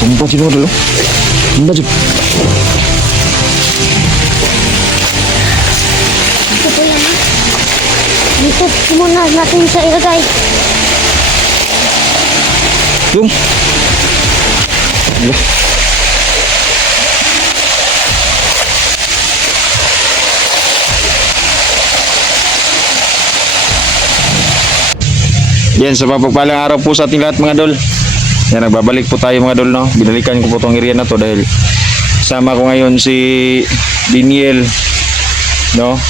Tumpa sih dulu. Tumpa sih. Ito po yan. Dito muna natin sa ilagay. Dung. Lah. Yan, sa mapagpalang araw po sa ating lahat mga dol. Yan, nagbabalik po tayo mga dol, no. Binalikan ko po tong area na to dahil sama ko ngayon si Daniel, no.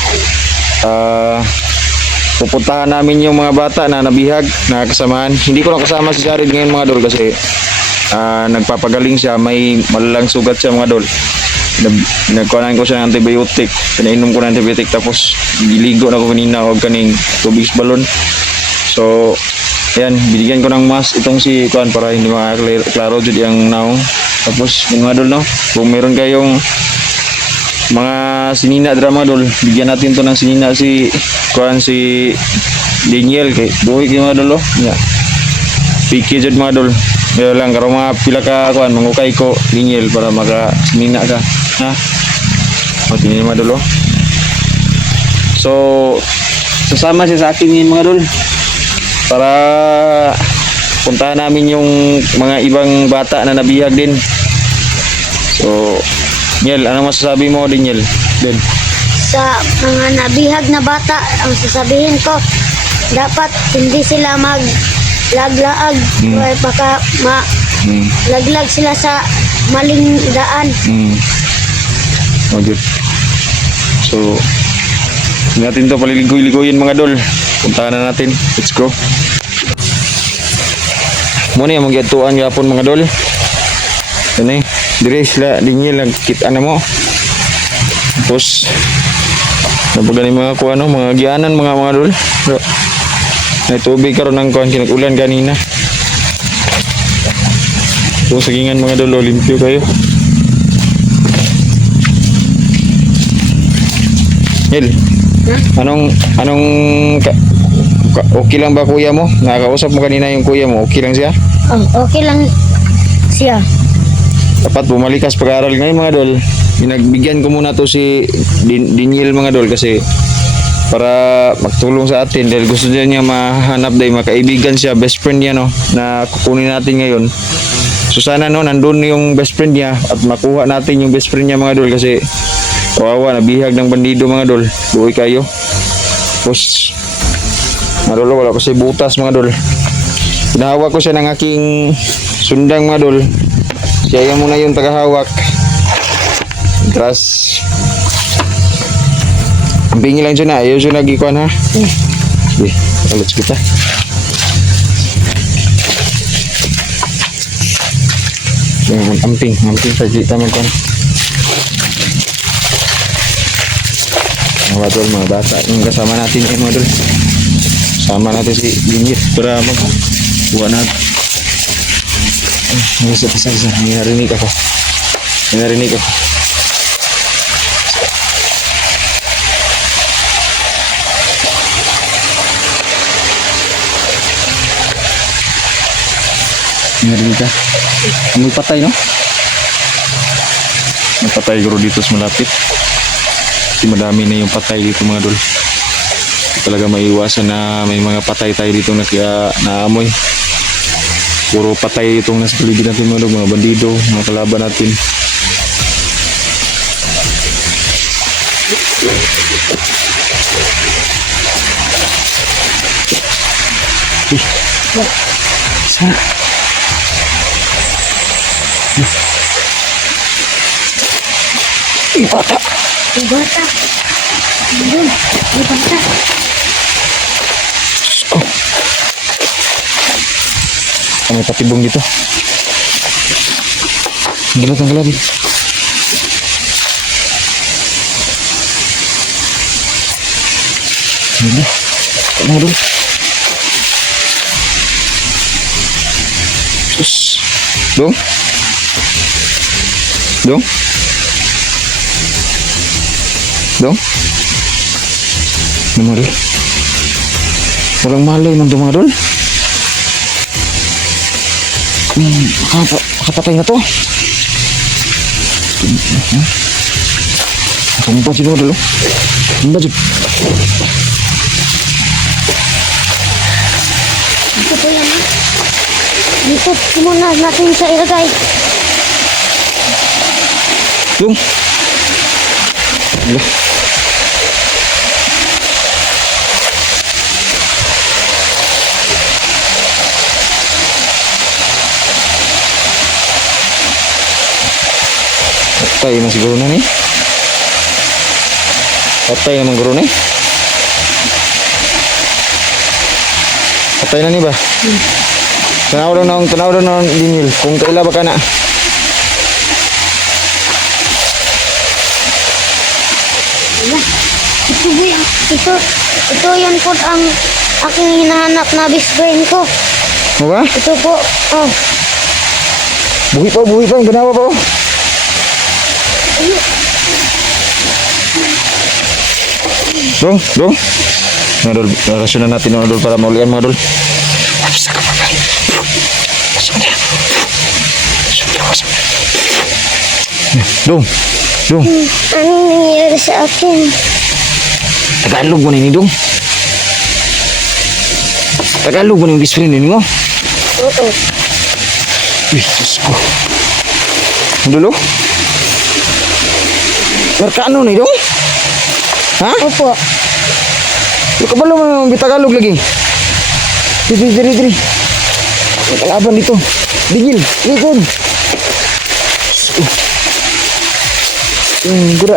Pupuntahan namin yung mga bata na nabihag na kasamahan. Hindi ko na kasama si Jared ngayon mga dol kasi nagpapagaling siya, may malalang sugat siya mga dol. Nagkuhanan ko siya ng antibiotic, pinainom ko ng antibiotic, tapos giligo na ko kanina o kaning tubig balon. So ayan, binigyan ko ng mask itong si Kuan para hindi klaro jud yung naong. Tapos yung mga dol, no, kung meron kayong mga sinina dra mga dol, bigyan natin to ng sinina si Kuan, si Daniel kay buhi kay mga dol, yeah. Piki jud mga dol. Yo lang karo mga pila ka Kuan mangukay ko Daniel para maka sinina ka, ha. O tingin mga dol. So sasama siya sa akin ngayon mga dol para puntahan namin yung mga ibang bata na nabihag din. So Niel, ano masasabi mo Daniel? Din. Sa mga nabihag na bata, ang sasabihin ko, dapat hindi sila maglaglaag or baka malaglag sila sa maling daan. Oh, good. So natin to paliligoy-ligoyin mga dol. Puntahan na natin. Let's go. Muna yung magyatuan gapon mga dol. Yan eh. Dire sila Daniel nagkita na mo. Tapos napagani mga kuha, no, mga gianan mga dol. May tubig karon ng kuhan kinag-ulan kanina. So sagingan mga dol, limpyo kayo. Nil, anong okay lang ba kuya mo? Nakakausap mo kanina yung kuya mo, okay lang siya? Oh, okay lang siya. Dapat bumalikas pag-aaral ngayon mga dol. Binagbigyan ko muna to si Daniel mga dol kasi para magtulong sa atin dahil gusto niya mahanap dahil makaibigan siya, best friend niya, no, na kukunin natin ngayon. So sana, no, nandun yung best friend niya at makuha natin yung best friend niya mga dol kasi kawawa, nabihag ng bandido mga dol. Buhay kayo. Tapos mga dol, wala ko siya butas mga dol. Pinahawak ko siya ng aking sundang mga dol. Siya yan muna yung tagahawak. Tapos bingi lang siya na. Ayaw siya nagikuan, ha. Sige, let's kita. Amping sa kita magkuan. Mga dol, mga bata yung kasama natin yung mga dol. Sama natin si Linyit para magbuha natin. Isa. Narinig ako. Narinig ka? May patay, no? May patay guro dito sa malapit. Kasi madami na yung patay dito mga dol. Talaga maiwasan na may mga patay tayo dito na kaya naamoy. Puro patay itong nasa paligid natin mga dol, mga bandido, mga kalaban natin. Sana. Bata. Doon, bata. Oh. May patibong dito. Tanggalan. Ini. Kamu dulu. Sus. Dong. Nomor. Orang malay man to mga dol. Makapatay na to. Tumpa si Dodol. Tumpa si. Ito po yan. Likot muna natin sa ilagay. Dong. Lah. Patay na siguro na ni. Patay naman guro ni. Patay na ni ba? Tanaw daw na dinil kung kaila ba ka na. Ito po yan. Ito yan po ang aking hinahanap na best friend ko. Mo ba? Ito po. Oh. Buhi pa, ganawa pa. Dong. Mga dol, rasyonan natin mga dol para maulian mga dol. Dong. Anong nangyayari sa akin? Tagalog mo na ini dong. Tagalog mo na yung best friend mo. Oo. Uy, Diyos ko. Dulo? Merkano na dong? Ha? Opo. Yung kabalo mo yung Tagalog lagi. Diri. May kalaban dito. Digil, likod. Lingkod.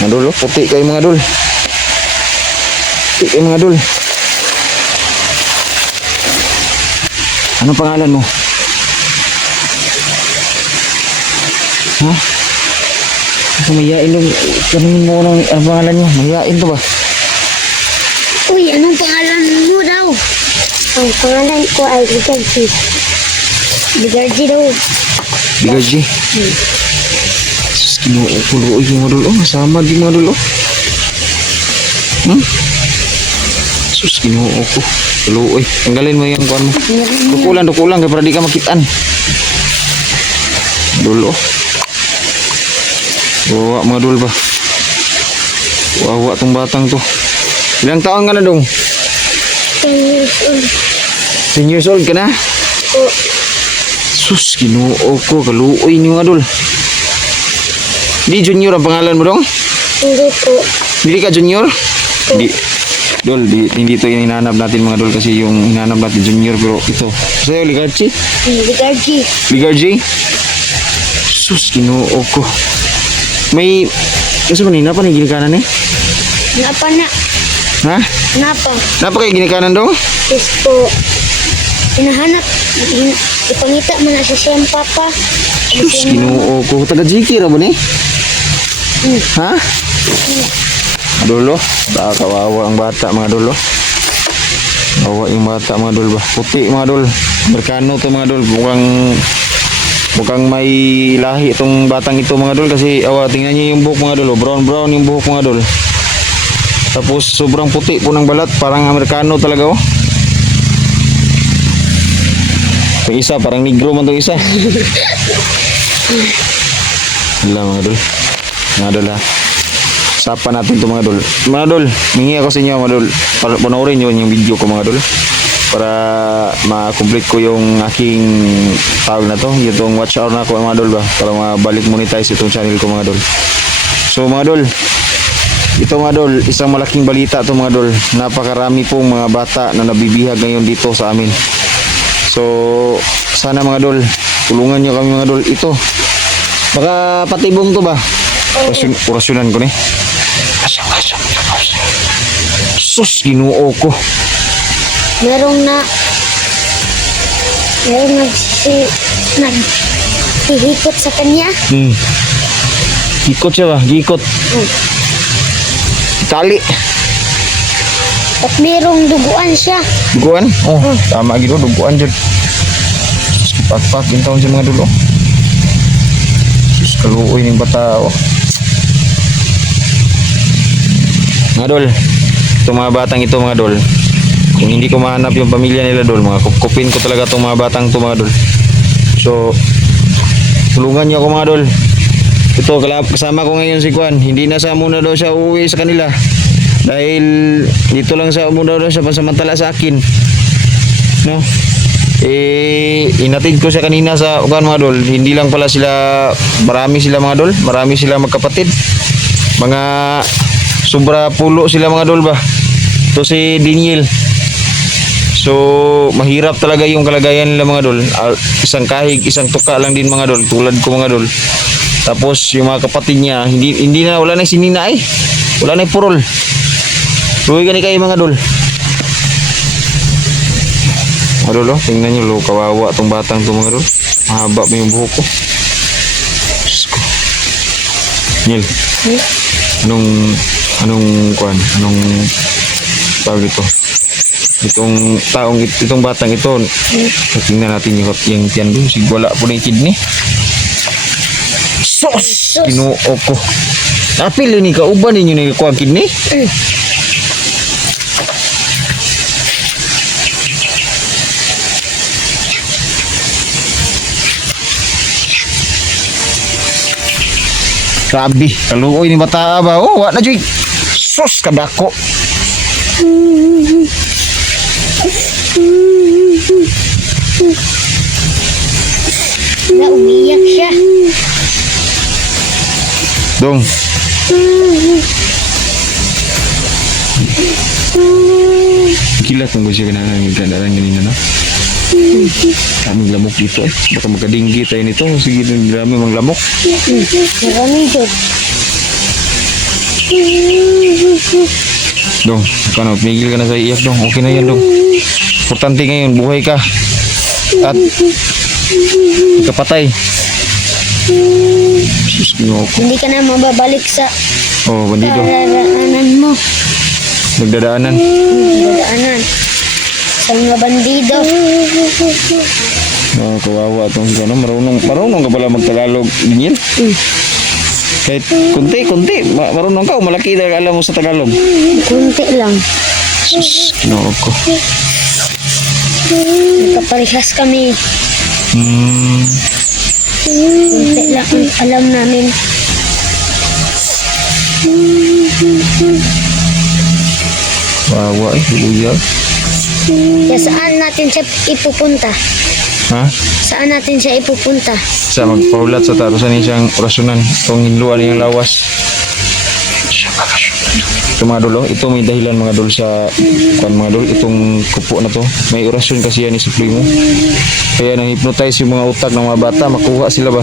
Mga dol, puti kayo mga dol. Anong pangalan mo? Ha? Mayayain dong. Kaninin mo anong pangalan mo. Mayayain to ba? Uy, anong pangalan mo daw? Ang pangalan ko ay Bigarji. Bigarji daw. Bigarji? Sus, kinuupulo yung mga dol. Oh, masama di mga dol. Sus, kinuupo. Tuloy. Tanggalin mo yung kuhan mo. Dukulan kaya para di ka makitaan. Dol. Wawa mga dol ba? Wawa tong batang to. Ilang taon ka na dong? 10 years old. 10 years old ka na? O, Sus, kinuo ko. Kaluoy niyo nga dol. Di junior ang pangalan mo dong? hindi po. Hindi ka junior? Di. Dol, hindi to yung hinahanap natin mga dol kasi yung hinahanap natin junior pero ito. Sa'yo, Ligarchi? Bigarji. Ligarchi? Sus, kinuo ko. May, kasi manina pa na ginikanan eh? Napa na. Ha? Napa. Napa kayo ginikanan dong? Yes po. Hinahanap. Ipangita mo na sa siyang papa. Sus, kinuo ko. Taga-jiki ra ba ni? Ha? Dulo, kawawa ang bata mga dulo. Kawawa yung bata mga dul ba. Puti mga dul. Merkano to mga dul. Mukhang may lahi itong batang ito mga dul kasi tingnan niyo yung buhok mga dul. Brown yung buhok mga dul. Tapos sobrang puti po ng balat, parang Amerikano talaga oh. Yung isa parang negro man 'tong isa. Wala mga dul. Mga dul ha. Sapa natin to mga dul. Mga dul, mingi ako sa inyo mga dul. Panoorin niyo yung video ko mga dul. Para ma-complete ko yung aking tawag na to, yung watch hour na ko mga dul ba. Para mabalik monetize itong channel ko mga dul. So mga dul, ito mga dol, isang malaking balita to mga dol. Napakarami pong mga bata na nabibihag ngayon dito sa amin. So, sana mga dol, tulungan nyo kami mga dol. Ito, baka patibong to ba? Orasyonan ko ni. Sus, ginuo ko. Merong naghihikot sa kanya. Gikot siya ba? Gikot. Tali. At merong duguan siya. Duguan? Oh, tama gitu, duguan dyan. Sus, kipat-pat yung taon siya mga dulo. Sus, kaluoy ng bata. Oh. Mga dol, itong mga batang ito mga dol. Kung hindi ko mahanap yung pamilya nila dol, mga kupkupin ko talaga itong mga batang ito mga dol. So, tulungan niyo ako mga dol. Ito, kasama ko ngayon si Kwan. Hindi na sa muna daw siya uuwi sa kanila. Dahil dito lang sa muna daw siya pansamantala sa akin. No? Inatid ko siya kanina sa Kwan mga dol. Hindi lang pala sila, marami sila mga dol. Marami sila magkapatid. Mga sobra pulo sila mga dol ba. Ito si Daniel. So, mahirap talaga yung kalagayan nila mga dol. Isang kahig, isang tuka lang din mga dol. Tulad ko mga dol. Tapos, yung mga kapatid niya, hindi na, wala na yung sinina eh. Wala na yung purol. Luwi ka ni kayo mga dol. Mga dol, oh, tingnan nyo, kawawa tong batang to mga dol. Mahaba pa yung buhok ko. Diyos ko. Nil, anong tawag ito? Itong batang ito, tingnan natin yung tiyan doon. Wala po na yung kidney. Sos! Kinuo ko. Napili ni kauban ninyo na yung kidney? Grabe, kaluoy ni bata ba? Oh, wala na dyan. Sos, kadako. Na umiyak siya. Dong. Gila kung gusto ka na ng gandarang ganina na. Kaming lamok dito eh. Baka magkadinggi tayo nito. Sige, dami mang lamok. Marami dyan. Dong, ikaw na, pumigil ka na sa iyak dong. Okay na yan dong. Importante ngayon, buhay ka. At ikapatay. Sus, ginoo ko. Hindi ka na mababalik sa Oh, bandido. daraanan mo. Nagdadaanan. Daraanan. Sa mga bandido. Oh, kawawa itong si ano. Marunong ka pala mag-Tagalog, Daniel. Kahit kunti. Marunong ka o malaki talaga alam mo sa Tagalog. Kunti lang. Sus, ginoo ko. Nagkaparehas kami. Kunti lang ang alam namin. Kawawa eh, luya. Kaya saan natin siya ipupunta? Ha? Saan natin siya ipupunta? Sa magpahulat sa tarusan niya siyang orasyonan. Itong hinluan niyang lawas. Ito mga dol, oh. Ito may dahilan mga dol sa mga dol. Itong kupo na to. May orasyon kasi yan isipli mo. Kaya nang hypnotize yung mga utak ng mga bata. Makuha sila ba?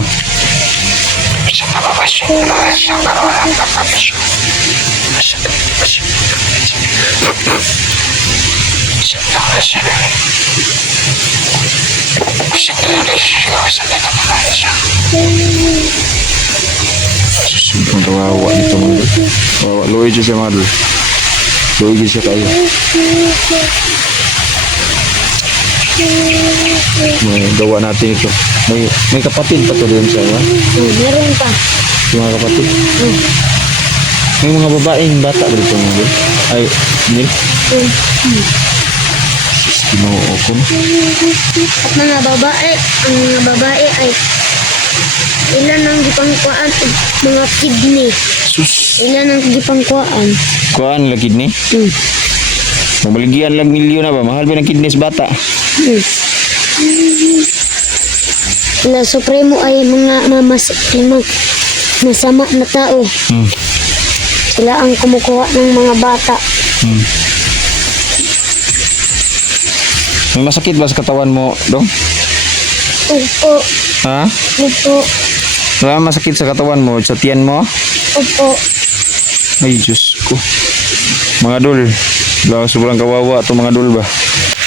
Ang kawawa dito mga dol. Kawawa. Luwi siya mga dol. Luwi siya kayo. May gawa natin ito. May kapatid pa to rin siya. Ha? Meron pa. Yung mga kapatid. May mga babaeng bata ba dito mga dol? Ay, Neil? Ginoo ko. At mga babae, ang mga babae ay ilan ang gipangkuan mga kidney. Sus. Ilan ang gipangkuan. Kuhaan lang kidney. Mabaligyan lang milyon na ba? Mahal ba ng kidney sa bata? Na supremo ay mga masama na tao. Sila ang kumukuha ng mga bata. May masakit ba sa katawan mo, Dong? Opo. Ha? Opo. Wala masakit sa katawan mo, sa tiyan mo? Opo. Ay, Diyos ko. Mga dol, sobrang kawawa ito mga dol ba?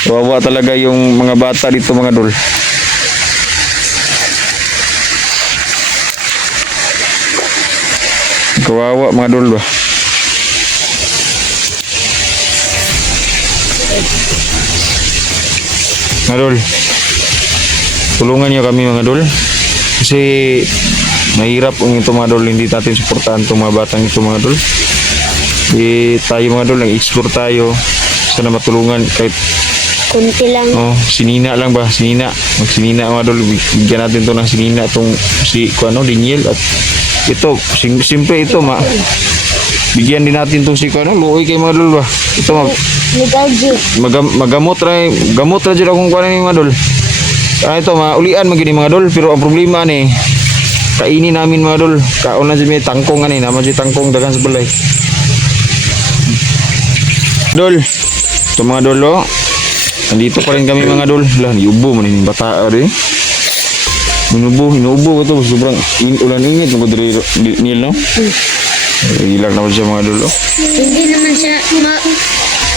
Kawawa talaga yung mga bata dito mga dol. Kawawa mga dol ba? Mga dol, tulungan niyo kami mga dol. Kasi mahirap kung ito mga dol, hindi natin suportahan itong mga batang ito mga dol. tayo mga idol, nag-explore tayo. Sana matulungan kahit Kunti lang. sinina lang ba? Sinina. Magsinina mga idol. Bigyan natin to ng sinina tong si Daniel at ito, simple ito bigyan din natin tong si luoy kay mga idol ba? Ito Ligaji. magamot ra jud akong kuan ni mga idol. Ito maulian magini mga idol pero ang problema ni kainin namin mga idol. Kaon na jud may tangkong ani, naman jud tangkong dagan sa balay. Dol. Ito mga idol nandito pa rin kami mga idol. Lah niubo man ini bata rin. Inuubo ito sobrang ulan init ng Nil no. Ilang naman siya mga idol. Hindi naman siya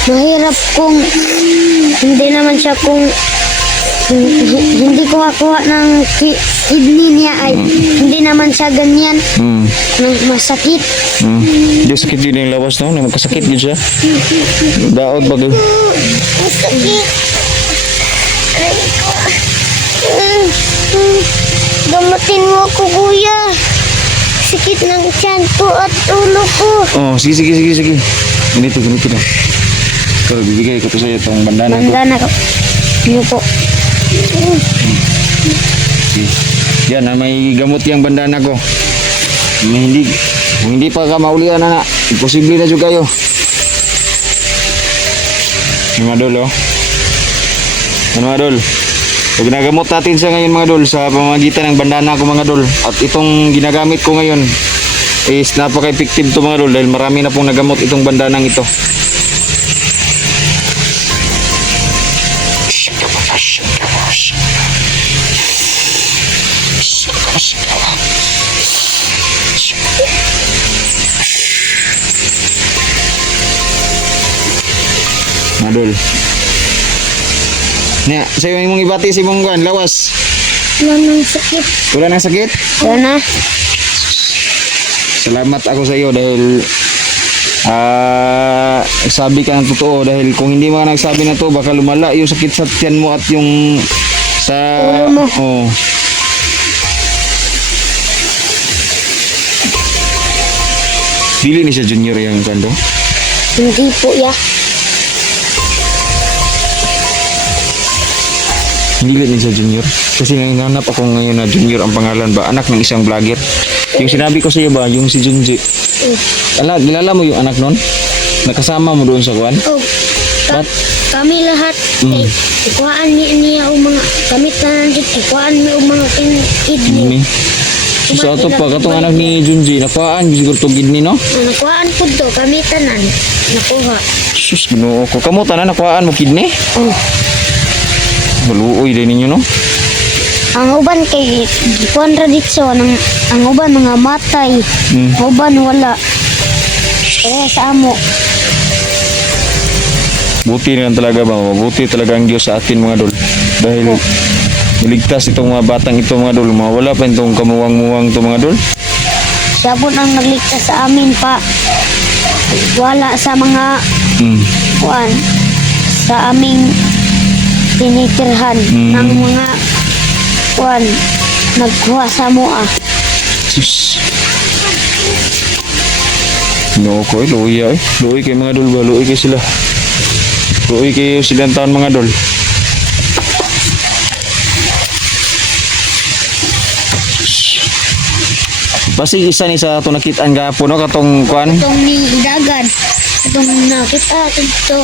mahirap kung hindi naman siya kung hindi ko makuha ng kidney niya ay hindi naman siya ganyan ng masakit. Hindi sakit yun yung lawas no? Magkasakit yun siya. Daot bago. Masakit. Gamutin mo ako kuya. Sakit ng tiyan ko at ulo ko. Sige. Ganito na. Ito, bibigay ko to sa'yo itong bandana ko. Bandana ko. Ano po? Okay. Yan, may gamot yung bandana ko. Kung hindi pa ka maulian na imposible na dyan kayo. Mga idol Ano mga idol? So, ginagamot natin sa ngayon mga idol sa pamamagitan ng bandana ko mga idol. At itong ginagamit ko ngayon is napaka-effective to mga idol dahil marami na pong nagamot itong bandanang ito. Madol. Nya, sa'yo mong ibati si mong kuan, lawas. Wala nang sakit. Wala nang sakit? Wala na. Salamat ako sa iyo dahil sabi ka ng totoo dahil kung hindi mo nagsabi na to baka lumala yung sakit sa tiyan mo at yung sa ulo mo. Dili ni siya junior yung kando. Hindi po ya. Hindi ni siya junior kasi nanganap ako ngayon na junior ang pangalan ba, anak ng isang vlogger. Yung sinabi ko sa iyo ba, yung si Junji. Kilala mo yung anak nun? Nakasama mo doon sa kuwan? Ba't? Kami lahat ikuhaan niya o mga kami tanan dit ikuhaan niya o mga kidney. So ato pa katong anak ni Junji nakuhaan siguro to kidney no? Nakuhaan po to kami tanan nakuha. Sus Ginoo ko. Kamo tanan nakuhaan mo kidney? Maluoy din ninyo no? Ang uban kay kuan ra ditso ang uban mga matay. Ang uban wala. Kaya sa amo. Buti na lang talaga ba? Mabuti talaga ang Diyos sa atin mga dol. Dahil niligtas itong mga batang ito mga dol. Mawala pa itong kamuwang-muwang ito mga dol. Siya po nang nagligtas sa amin pa. Wala sa mga kuan sa aming tinitirhan ng mga kuan nagkuha sa mua. Sus. No ko luya luoy kay mga dol ba? Luoy kay sila. Luoy kay silang taon mga dol. Basi isa ni sa ito nakitaan gapon no katong kuan. Itong ni Dagan. Itong nakita ito.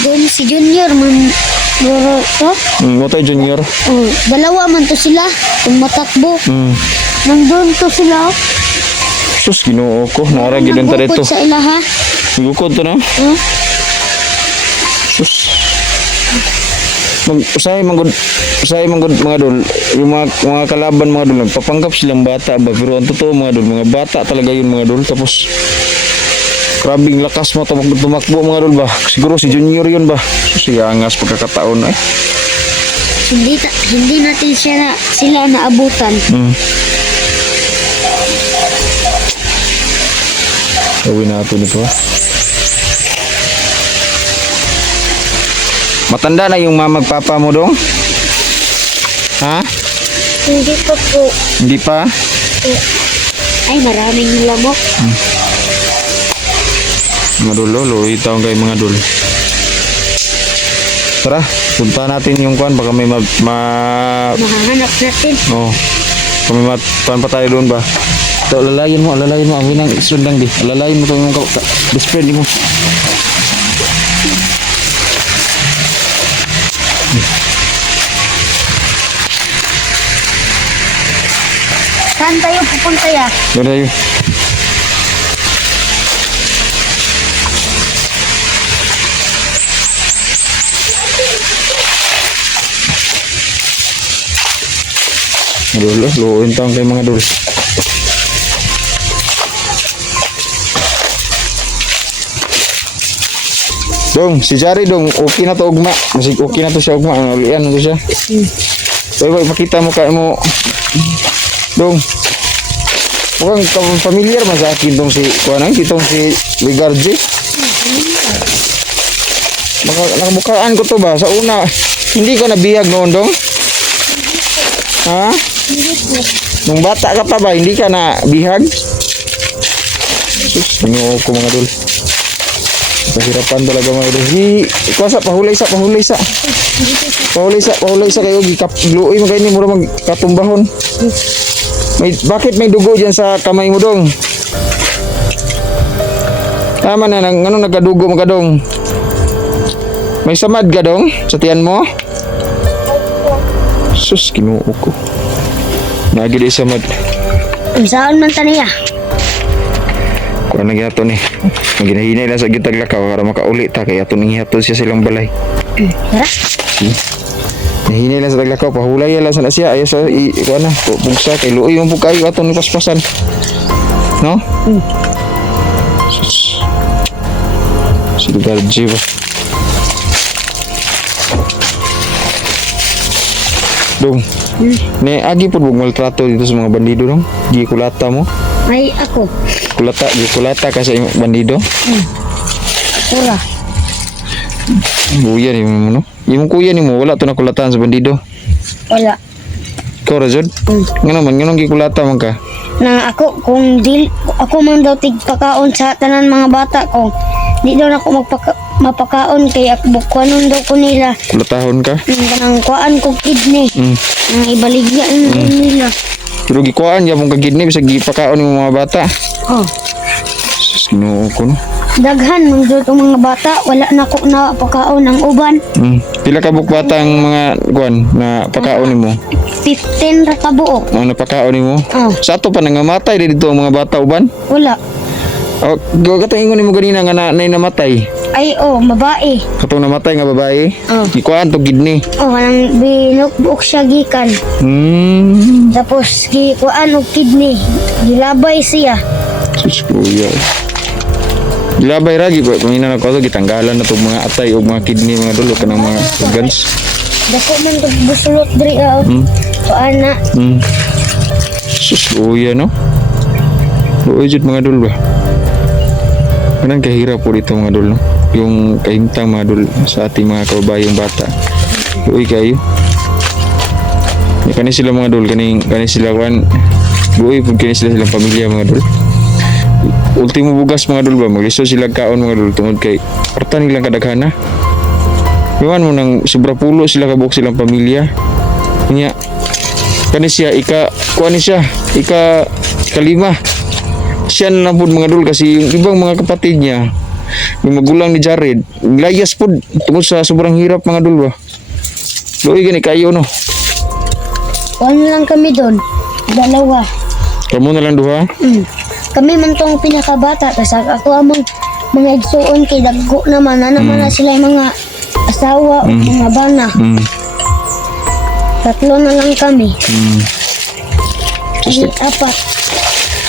Doon si Junior man to. Mo tayo junior. Dalawa man to sila. Itong matakbo. Nandun to sila. Sus Ginoo ko naragi din ta dito. Nagukod sa ilaha. Gukod to no. Sus. Usahay manggod mga dol yung mga kalaban mga dol nagpapanggap silang bata ba pero ang totoo mga dol mga bata talaga yun mga dol tapos grabing lakas mo tumakbo mga dol ba siguro si junior yun ba siya angas pagkakataon ay Hindi natin sila naabutan. Gawin natin ito. Matanda na yung magpapa mo dong? Ha? Hindi pa po. Hindi pa? Ay, maraming lamok. Mga dol, luoy taon kay mga dol. Tara, punta natin yung kuan baka may Mahanap natin. oh. Kung may kuan pa tayo doon ba? Ito, alalayan mo, amin ang sundang di. Alalayan mo to yung best friend mo. Saan tayo pupunta ya? Doon tayo. Dul, luoyin taong kay mga dul. Dong, si Jari dong, okay na to ugma. Masig okay na to siya ugma. Ang ulian na to siya. Boy, pakita mo ka mo. Dong. Mukhang familiar man sa akin tong si kuanang kitong si Ligarji. Nakabukaan ko to ba sa una. Hindi ko nabihag noon dong. Ha? Nung bata ka pa ba, hindi ka na bihag? Sus, ano ko mga dul. Kahirapan talaga mga dul. Kuasa, pahulay sa. Pahulay sa kayo. Gluoy mo kayo ni mura magkatumbahon. Bakit may dugo dyan sa kamay mo dong? Tama na, ano nagkadugo mo ka dong? May samad ka dong sa tiyan mo? Sus, kinuo ko. Nagili samad. Saan man taniya? Kuha na gihato ni. Maginahinay lang sa gitag lakaw para makauli ta kaya ato ning hihato siya silang balay. Tara. Nahinay lang sa taglakaw pahulay lang sa siya ayo sa kuha na bugsa kay luoy yung bukayo ato ni paspasan. No? Sus. Sigar jiwa. Dong. Ne agi pud bug maltrato dito sa mga bandido dong. Gi kulata mo. Ay ako. Kulata ka sa bandido. Pura. Kuya ni mo no. Imong kuya ni mo wala to na kulatan sa bandido. Wala. Ko razon. Ngano man nganong gikulata man ka? Na ako kung ako man daw tigpakaon sa tanan mga bata kung di daw ako mapakaon kay akbukuanon daw ko nila. Kulatahon ka? Kanang kuan ko kidney. Nang ibaligyan nila. Pero gikuan ya mong kagidni bisag gipakaon ng mga bata. Oh. Sus Ginoo ko no. Daghan mong itong mga bata wala na ko na pakaon ang uban. Pila ka bata ang mga kuan na pakaon nimo? 15 ra ka buok. Ang napakaon nimo? Oh. Sa ato pa nangamatay dito ang mga bata uban. Wala. Oh, gatong ingon nimo ganina nga nay namatay. Ay babae. Katong namatay nga babae. Oh. Gikuan to kidney. Kanang binukbuk siya gikan. Tapos gikuan og kidney. Gilabay siya. Sus kuya. Gilabay ra gyud kung ina na ko gitanggalan na tong mga atay o mga kidney mga dulo kanang mga organs. Dako man to busulot diri kuan na. Sus kuya no. Luoy jud mga dulo ba. Kanang kahirap po dito mga dulo. Yung kahimtang mga dulo sa ating mga kababayang bata. Luoy kayo. Kani sila mga dul kani sila kan buoy pud kani sila silang pamilya mga dul. Ultimo bugas mga dul ba magliso sila kaon mga dul tungod kay parta nilang kadaghana. Iwan mo nang sobra pulo sila kabuk silang pamilya. Nya kani siya kalima. Siya na lang pud mga dul kasi yung ibang mga kapatid niya yung magulang ni Jared layas pud tungod sa sobrang hirap mga dul ba. Luoy gani kayo no. Kuan lang kami doon. Dalawa. Kamu na lang duha? Kami man tong pinakabata. Tapos ako among mga igsuon kay daggo naman. Naman na sila yung mga asawa o mga bana. Tatlo na lang kami. Ay, apat.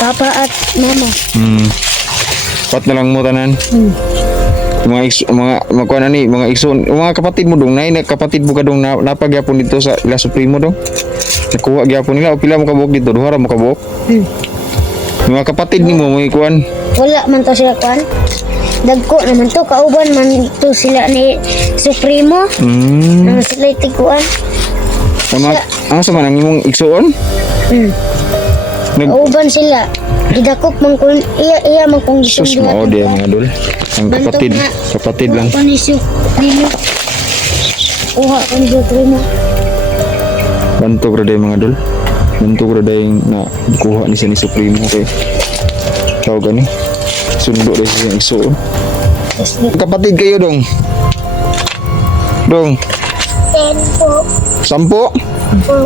Papa at mama. Pat na lang mo tanan. Mga igsoon, mga kapatid mo dong, nay kapatid mo ka dong napagyapon dito sa ila Supremo dong. Nakuha gyapon nila o pila mo kabuok dito, duha ra mo kabuok. Mga kapatid nimo mo ikuan. Wala man to sila kuan. Dagko naman to kauban man to sila ni Supremo. Nang sila tikuan. Ano sa man ang imong igsoon? Uban sila. Gidakop man kung iya man kung Sus mao dia mga dol. Ang kapatid lang. Panisyo. Dilo. Uha kung primo. Bantok ra day mga dol. Bantok ra day na kuha ni siya ni Supremo kay tao gani. Sundo day siya isuon. Kapatid kayo dong. Dong. Sampo.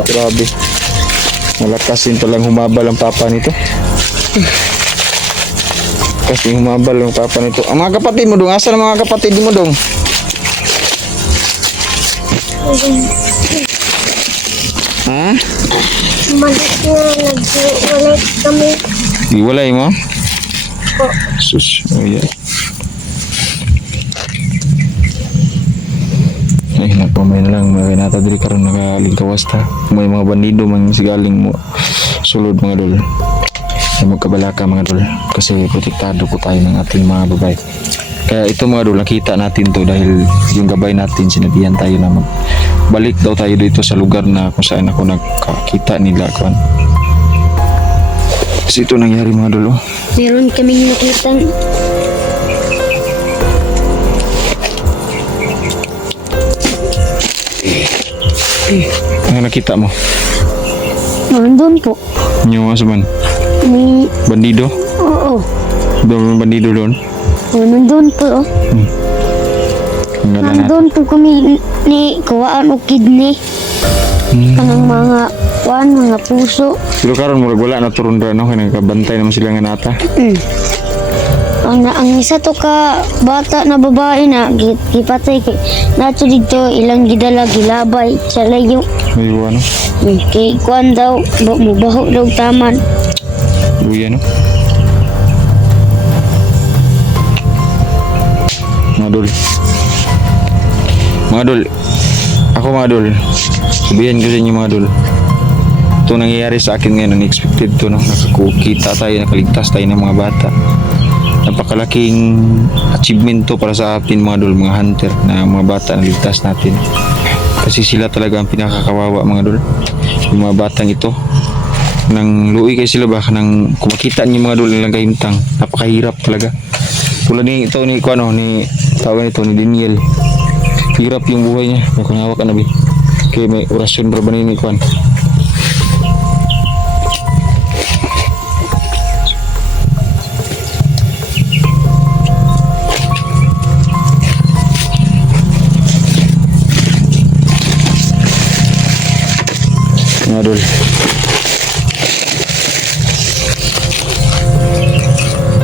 Grabe. Malakas din palang humabal ang papa nito. Kasi humabal ang papa nito. Ang mga kapatid mo dong, asa ang mga kapatid mo dong? Ha? Malit na nag-walay kami. Iwalay mo? Sus, oh yeah. Ay, napamay na lang. May nata diri karon nakalingkawas ta. May mga bandido man sigaling mo sulod mga dol. Ay magkabalaka mga dol. Kasi protektado po tayo ng ating mga babae. Kaya ito mga dol, nakita natin to dahil yung gabay natin, sinabihan tayo na balik daw tayo dito sa lugar na kung saan ako nagkakita nila. Kasi ito nangyari mga dol. Oh. Meron kaming nakitang Ano nakita mo? nandun po. Yung asuman? May, Bandido? oo. Doon bandido doon? Nandun po. Ang gala natin. Nandun po kami ni kuwaan o kidney. Kanang mga mga puso. Pero karon murag wala na turundra no, kaya nagkabantay naman sila nga nata. Ang isa to ka bata na babae na gipatay kay nato dito ilang gidala gilabay sa layo. May ano? Kay kuan daw mubaho daw taman. Luya no? Mga dol. Ako mga dol. Sabihin ko sa inyo mga dol. Ito nangyayari sa akin ngayon, unexpected to no. Nakakita tayo, nakaligtas tayo ng mga bata. Napakalaking achievement to para sa atin mga dol, mga hunter na mga bata na ligtas natin. Kasi sila talaga ang pinakakawawa mga dol. Yung mga batang ito. Nang luwi kayo sila ba, nang kumakita niyo mga dol nilang kahimtang. Napakahirap talaga. Tulad ni ito ni Kuano, ni tawag nito ni Daniel. Hirap yung buhay niya. May kunawak ka na bi. Kaya may orasyon ba ni Kuan. Mga dol.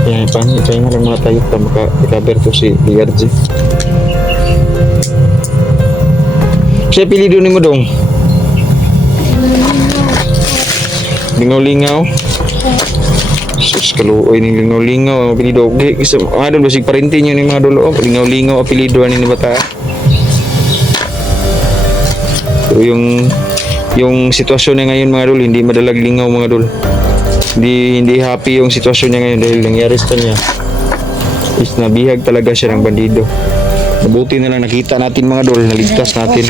Yan, pahinga lang muna tayo para maka-recover to si BRG. Siya pilido ni mo dong? Lingaw-lingaw? Sus, kaluoy ni lingaw-lingaw ang apelido. Okay, isa, mga dol, basig parinti nyo ni mga dol. Oh, lingaw-lingaw apelido ni bata. So, yung sitwasyon niya ngayon mga dol, hindi madalag lingaw mga dol. Hindi happy yung sitwasyon niya ngayon dahil nangyari sa kanya is nabihag talaga siya ng bandido. Mabuti na lang nakita natin mga dol, naligtas natin.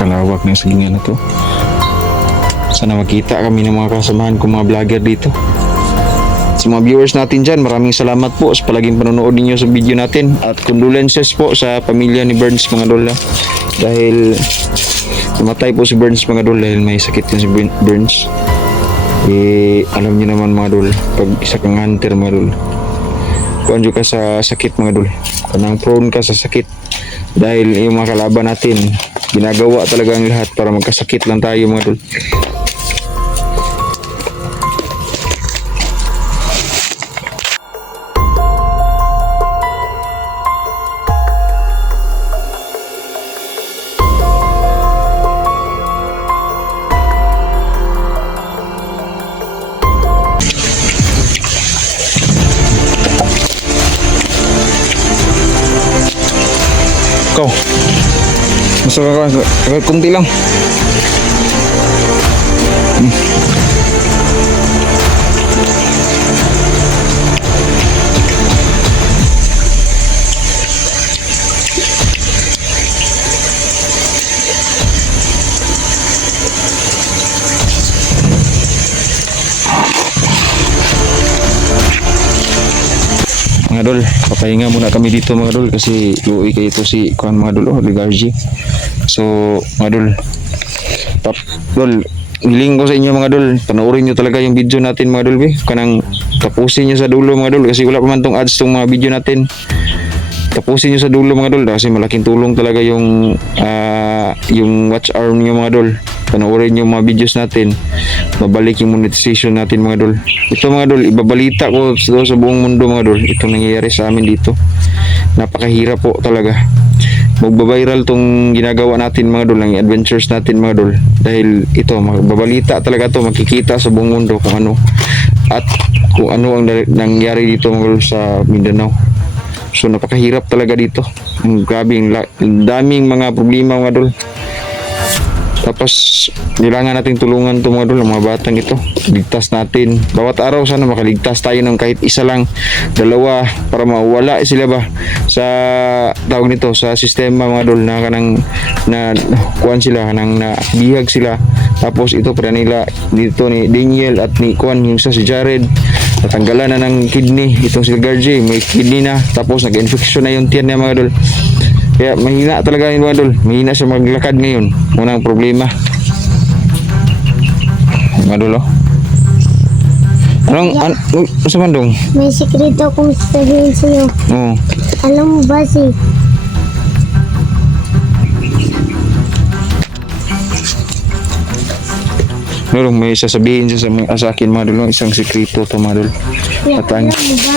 Kalawak ng sagingan na to. Sana makita kami ng mga kasamahan kong mga vlogger dito. Sa mga viewers natin dyan, maraming salamat po sa palaging panonood ninyo sa video natin. At condolences po sa pamilya ni Burns mga dol. Dahil namatay po si Burns mga dol dahil may sakit din si Burns. Alam niyo naman mga dol, pag isa kang hunter mga dol, kuanjo ka sa sakit mga dol. Kanang prone ka sa sakit. Dahil yung mga kalaban natin, ginagawa talaga ang lahat para magkasakit lang tayo mga dol. Ikaw, masuk ka kunti lang. mga dol, papahinga muna kami dito mga dol kasi luwi kayo ito si kuan mga dol, Ligarji. So mga dol, dol, hiling ko sa inyo mga dol, panoorin nyo talaga yung video natin mga dol, kanang tapusin nyo sa dulo mga dol kasi wala pa man tong ads tong mga video natin. Tapusin nyo sa dulo mga dol kasi malaking tulong talaga yung watch hour nyo mga dol. Panoorin yung mga videos natin, babalik yung monetization natin mga dol. Ito mga dol, ibabalita ko sa buong mundo mga dol, ito nangyayari sa amin dito. Napakahirap po talaga. Magbabiral tong ginagawa natin mga dol, ang adventures natin mga dol, dahil ito magbabalita talaga to, makikita sa buong mundo kung ano at kung ano ang nangyari dito mga dol sa Mindanao. So napakahirap talaga dito, ang grabing daming mga problema mga dol. Tapos kailangan nating tulungan to mga dol, ang mga batang ito, ligtas natin bawat araw. Sana makaligtas tayo ng kahit isa lang, dalawa, para mawala sila ba sa tawag nito, sa sistema mga dol, na kanang na kuan sila, kanang na bihag sila. Tapos ito para nila dito ni Daniel at ni kuan yung sa si Jared, natanggalan na ng kidney. Itong si Garji may kidney na, tapos nag-infection na yung tiyan niya mga dol. Kaya mahina talaga yung mga dol, mahina siya maglakad ngayon. Unang problema mga dol, oh. Anong sa mandong? May sikreto akong sasabihin sa'yo. Oo. Alam mo ba si Dol, may sasabihin siya sa akin mga dol, isang sikreto to mga dol. At alam mo ba?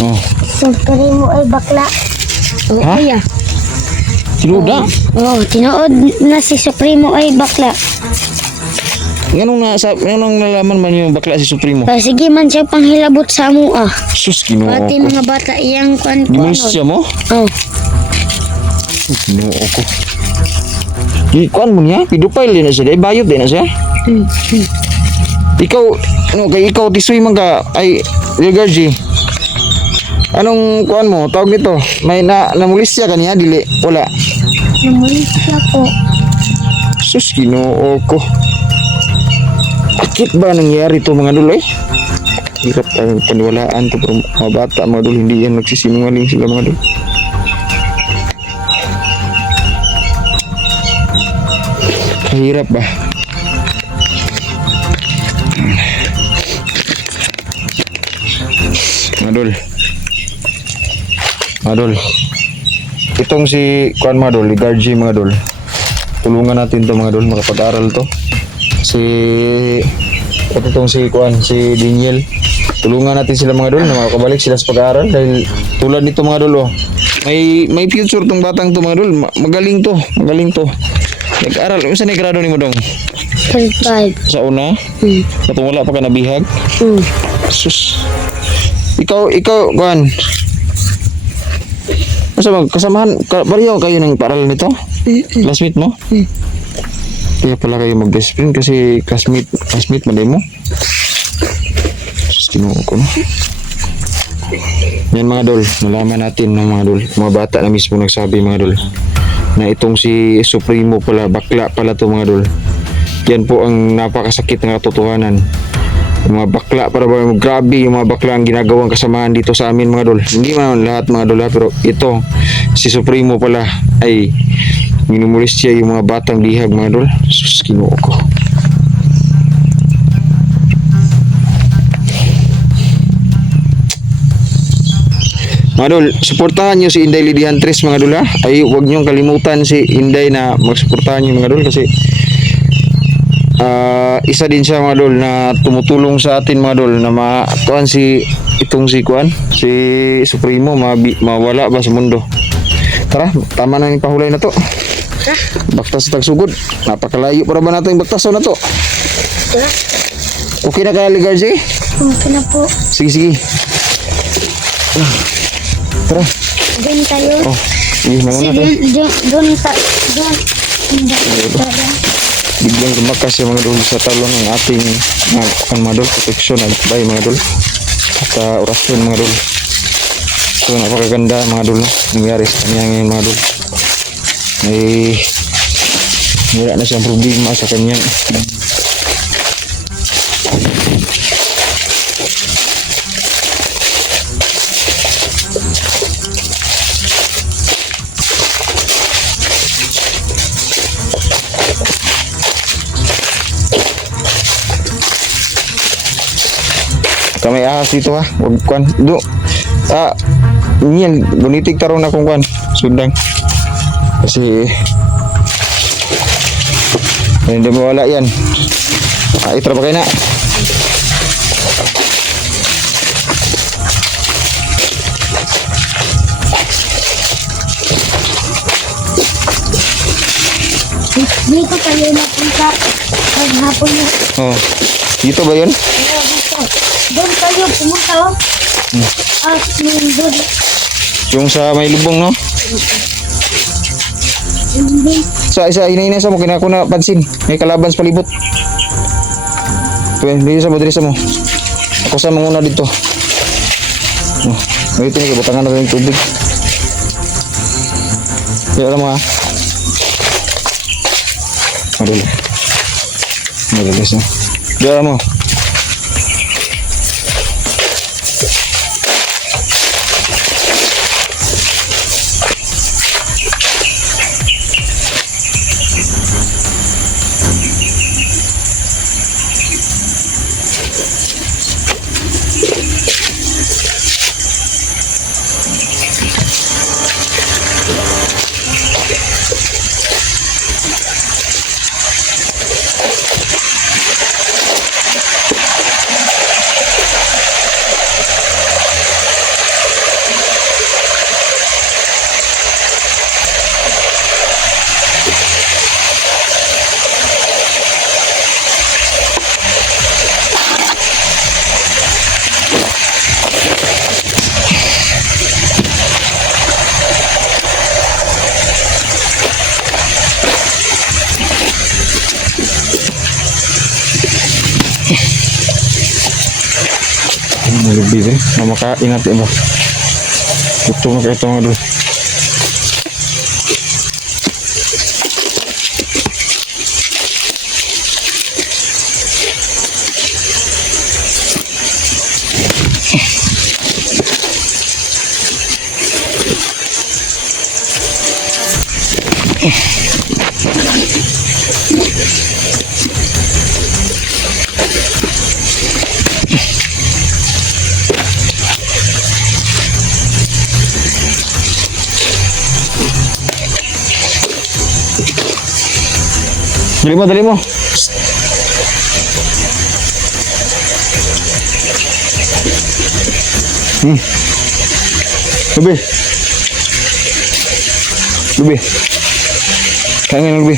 Oh. Siyempre mo ay bakla. Oo, Ha? kuya. Tinuda? Oo, tinood na si Supremo ay bakla. Anong nalaman man yung bakla si Supremo? Sige man siya panghilabot sa amo ah. Sus, ginoo Pati ko. mga bata iyang Gimulis siya mo? Oh. Ginoo ko. Kuan mo niya, pidupay din na siya, dahil bayot din na siya. Ikaw, kay ikaw tisoy man ka, ay, Ligarji. Anong kuan mo, tawag nito? May namulis siya kaniya, dili, wala. Namulis siya po. Sus, ginoo ko. Bakit ba nangyari to mga dul, hirap ang paniwalaan to, pero mga bata mga dul, hindi yan nagsisinungaling sila mga dul. Kahirap ba? Mga dul, itong si kuan mga dul, Ligarji mga dul, tulungan natin to mga dul, makapag-aral to. Itong si kuan, si Daniel, tulungan natin sila mga dul na makabalik sila sa pag-aaral, dahil tulad nito mga dul, may future tong batang to mga dul. Magaling to nag-aral. Saan ay grado ni mo dong? 35. Sa una? Katong wala pa ka nabihag? Sus, ikaw kuan, kasamahan pareho kayo ng paral nito? Classmate mo? Kaya pala kayo mag-best friend kasi classmate mo. Sus, kinuha ko na. Yan mga dol, nalaman natin ng mga dol, mga bata na mismo nagsabi mga dol, na itong si Supremo pala, bakla pala to mga dol. Yan po ang napakasakit na katotohanan. Yung mga bakla, para ba, grabe yung mga bakla ang ginagawang kasamaan dito sa amin mga dol. Hindi man lahat mga dol, pero ito si Supremo pala ay minumulis siya yung mga batang bihag mga dol. Sus, kinuha ko. Mga dol, suportahan nyo si Inday Lidiantres mga dol, ha? Ay huwag nyo kalimutan si Inday na magsuportahan nyo mga dol, kasi isa din siya mga dol na tumutulong sa atin mga dol na kuan si Supremo mawala ba sa mundo. Tara, tama na yung pahulay na to. Baktas sa tagsugod, napakalayo para ba natin yung baktaso na to? Okay na ka, Ligarji? Okay na po. Sige. Tara. Doon tayo. Oh, nauna tayo. Doon. Biglang lumakas yung mga dol sa talon ng ating mga dol, protection at bay mga dol, at orasyon mga dol. So napakaganda mga dol, nangyari sa kanya ngayon mga dol. Wala na siyang problema sa kanyang Kamay ahas dito ha. Huwag kwan. Do. Yan. Bunitig tarong na kung kwan. Sundang. Kasi hindi mawala yan. Itra pa kayo na. Dito kayo napunta. Maghapon na. Oh. Dito ba yun? Oo, dito. Doon kayo pumunta, oh. Doon. Yung sa may lubong, no? Hindi. Sa isa, ina-ina sa mo, kinako na pansin. May kalaban sa palibot. Tuwin, dito sa mo. Ako sa manguna dito. Oh, dito na, butangan na rin yung tubig. Kaya alam mo ha. Madali. Madali siya. Kaya alam mo. Malubis eh. Namakain natin ba? Ito na kayo ito mga dul. Dali mo. Lubi. Kain nga Lubi.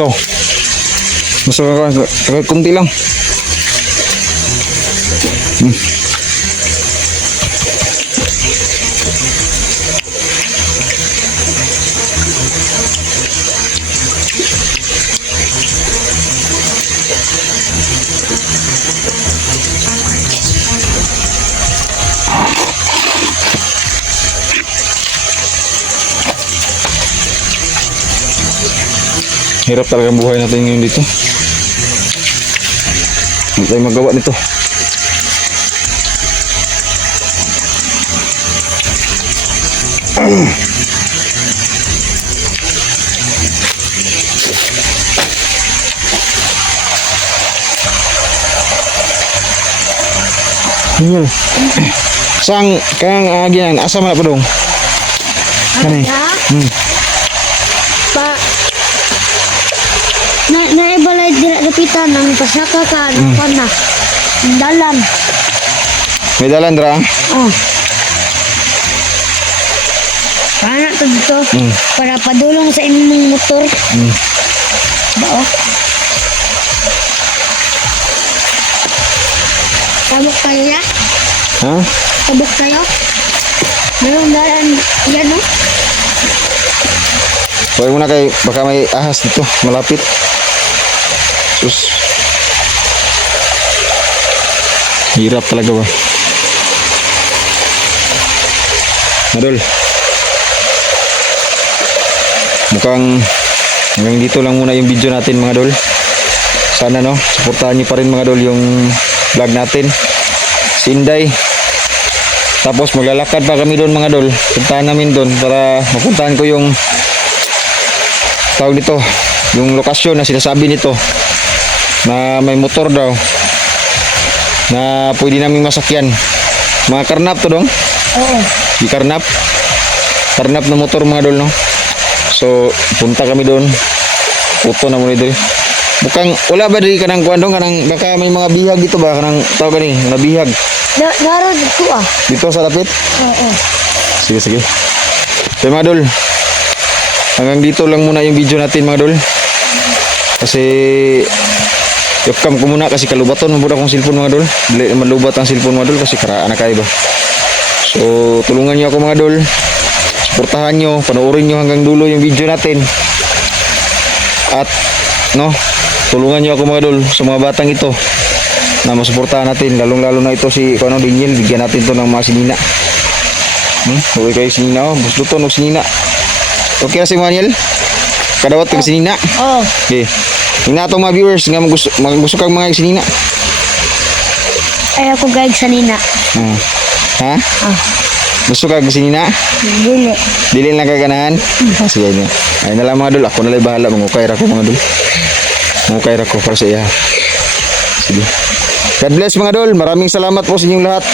Kau. Masuk ka kunti lang. Hirap talaga ang buhay natin ngayon dito. Hindi tayo magawa nito. Sang kang agian asa mana pa dong? Kani. Pa naibalay dira dapitan nang pasaka ka pa na dalan. May dalan dra. Oh. Paano to dito? Para padulong sa inyong motor. Bao. Tabok kayo ya? Ha? Tabok kayo? Meron dalan yan no? Huwag muna kay baka may ahas dito malapit. Sus. Hirap talaga ba? Madol. Mukhang hanggang dito lang muna yung video natin mga dol. Sana no, suportahan niyo pa rin mga dol yung vlog natin. Si Inday. Tapos maglalakad pa kami doon mga dol. Puntahan namin doon para mapuntahan ko yung tawag dito, yung lokasyon na sinasabi nito na may motor daw na pwede namin masakyan. Mga karnap to dong. Oo. Di karnap. Karnap na motor mga dol no. So punta kami doon. Puto na muna dito. Bukang wala ba diri kanang kuan dong kanang baka may mga bihag dito ba kanang tawag gani na bihag Narod ko ah. dito sa lapit. Oo. Sige sige. So mga dol, hanggang dito lang muna yung video natin mga dol. Kasi yokam ko muna kasi kalubaton mabuda kong cellphone mga dol. Dili naman lubat ang cellphone mga dol kasi karaan na kayo ba. So tulungan niyo ako mga dol. Suportahan niyo, panoorin niyo hanggang dulo yung video natin. At no, tulungan niyo ako mga dol sa mga batang ito na masuportahan natin, lalong-lalo na ito si Kuano Daniel, bigyan natin to ng mga sinina. Okay kayo sinina, oh, gusto to ng sinina. Okay na si Manuel? Kadawat ka sinina? Oo. Okay. Tingnan itong mga viewers nga gusto kang mga sinina. Ay ako gayag sa nina. Ha? Ah. Gusto kang sinina? Dili. Dili lang kaganahan? Sige niya. Ay na lang mga dul, ako na lang bahala, mangukay ra ko mga dul. Mangukay ra ko para sa iya. Sige. God bless mga dol, maraming salamat po sa inyong lahat.